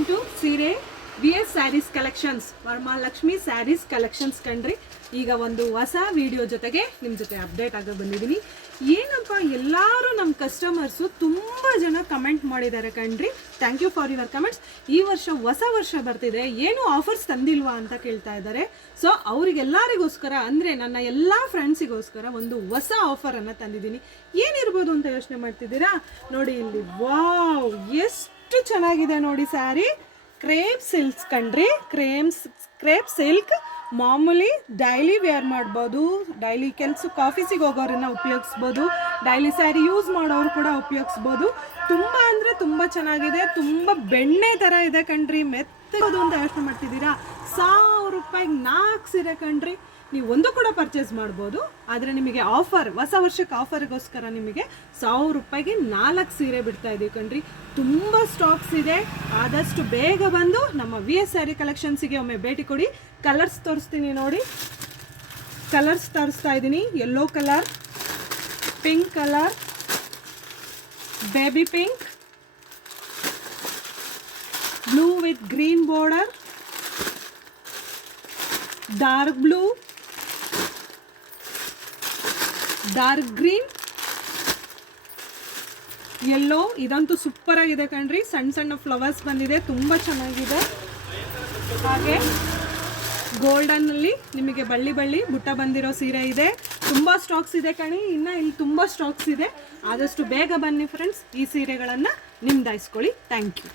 Welcome to ಸೀರೆ VS sarees collections, Varamahalakshmi sarees collections ಕಣ್ರಿ. ಈಗ ಒಂದು ಹೊಸ ವಿಡಿಯೋ ಜೊತೆಗೆ ನಿಮ್ಮ ಜೊತೆ ಅಪ್ಡೇಟ್ ಆಗಿ ಬಂದಿದ್ದೀನಿ. ಏನಪ್ಪ, ಎಲ್ಲರೂ ನಮ್ಮ ಕಸ್ಟಮರ್ಸು ತುಂಬ ಜನ ಕಮೆಂಟ್ ಮಾಡಿದ್ದಾರೆ ಕಣ್ರಿ. Thank you for your comments. ಈ ವರ್ಷ ಹೊಸ ವರ್ಷ ಬರ್ತಿದೆ, ಏನು ಆಫರ್ಸ್ ತಂದಿಲ್ವಾ ಅಂತ ಕೇಳ್ತಾ ಇದ್ದಾರೆ. ಸೊ ಅವರಿಗೆಲ್ಲರಿಗೋಸ್ಕರ ಅಂದರೆ ನನ್ನ ಎಲ್ಲ ಫ್ರೆಂಡ್ಸಿಗೋಸ್ಕರ ಒಂದು ಹೊಸ ಆಫರನ್ನು ತಂದಿದ್ದೀನಿ. ಏನಿರ್ಬೋದು ಅಂತ ಯೋಚನೆ ಮಾಡ್ತಿದ್ದೀರಾ? ನೋಡಿ ಇಲ್ಲಿ, ವಾವ್, ಎಷ್ಟು ಚೆನ್ನಾಗಿದೆ ನೋಡಿ ಸ್ಯಾರಿ. ಕ್ರೇಪ್ ಸಿಲ್ಕ್ಸ್ ಕಣ್ರಿ, ಕ್ರೇಪ್ ಸಿಲ್ಕ್. ಮಾಮೂಲಿ ಡೈಲಿ ವೇರ್ ಮಾಡ್ಬೋದು, ಡೈಲಿ ಕೆಲ್ಸಕ್ಕೆ ಆಫೀಸಿಗೆ ಹೋಗೋರನ್ನ ಉಪಯೋಗಿಸ್ಬೋದು, ಡೈಲಿ ಸ್ಯಾರಿ ಯೂಸ್ ಮಾಡೋರು ಕೂಡ ಉಪಯೋಗಿಸ್ಬೋದು. ತುಂಬ ಅಂದರೆ ತುಂಬ ಚೆನ್ನಾಗಿದೆ, ತುಂಬ ಬೆಣ್ಣೆ ಥರ ಇದೆ ಕಣ್ರಿ. ಮೆತ್ತಗೋದು ಅಂತ ಯೋಚನೆ ಮಾಡ್ತಿದ್ದೀರಾ? 1000 ರೂಪಾಯಿಗೆ 4 ಸೀರೆ ಕಣ್ರಿ. ನೀವು ಒಂದು ಕೂಡ ಪರ್ಚೇಸ್ ಮಾಡ್ಬೋದು. ಆದರೆ ನಿಮಗೆ ಆಫರ್, ಹೊಸ ವರ್ಷಕ್ಕೆ ಆಫರ್ಗೋಸ್ಕರ ನಿಮಗೆ 1000 ರೂಪಾಯಿಗೆ 4 ಸೀರೆ ಬಿಡ್ತಾ ಇದ್ದೀವಿ ಕಣ್ರಿ. ತುಂಬ ಸ್ಟಾಕ್ಸ್ ಇದೆ. ಆದಷ್ಟು ಬೇಗ ಬಂದು ನಮ್ಮ VS ಸ್ಯಾರಿ ಕಲೆಕ್ಷನ್ಸಿಗೆ ಒಮ್ಮೆ ಭೇಟಿ ಕೊಡಿ. ಕಲರ್ಸ್ ತೋರಿಸ್ತೀನಿ ನೋಡಿ. ಕಲರ್ಸ್ ತೋರಿಸ್ತಾ ಇದ್ದೀನಿ. Yellow colour, pink colour, baby pink, blue with green border, dark blue, dark green, yellow. ಇದಂತೂ ಸೂಪರ್ ಆಗಿದೆ ಕಣ್ರಿ. ಸಣ್ಣ ಸಣ್ಣ ಫ್ಲವರ್ಸ್ ಬಂದಿದೆ, ತುಂಬ ಚೆನ್ನಾಗಿದೆ. ಹಾಗೆ ಗೋಲ್ಡನ್ನಲ್ಲಿ ನಿಮಗೆ ಬಳ್ಳಿ ಬಳ್ಳಿ ಬುಟ್ಟ ಬಂದಿರೋ ಸೀರೆ ಇದೆ. ತುಂಬ ಸ್ಟಾಕ್ಸ್ ಇದೆ ಕಣಿ, ಇನ್ನು ಇಲ್ಲಿ ತುಂಬ ಸ್ಟಾಕ್ಸ್ ಇದೆ. ಆದಷ್ಟು ಬೇಗ ಬನ್ನಿ ಫ್ರೆಂಡ್ಸ್, ಈ ಸೀರೆಗಳನ್ನು ನಿಮ್ದಾಯಿಸ್ಕೊಳ್ಳಿ. Thank you.